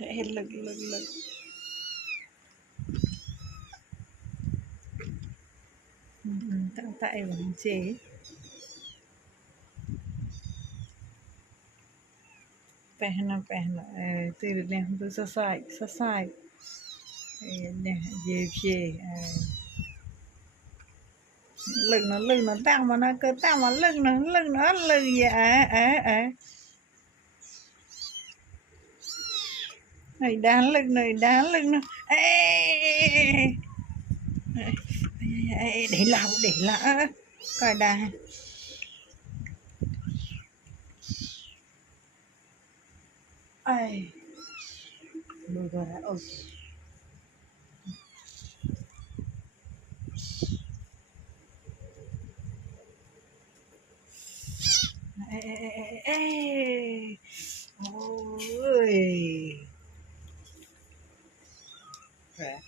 Ê, lực lực lực tặng tại vẫn chế pehna từ nè từ sa sai nè về lưng nó tăng mà nó cơ tăng mà lưng nó lưng vậy này đá lưng nó ê, để là coi đà ai đôi rồi ôi ê ôi khỏe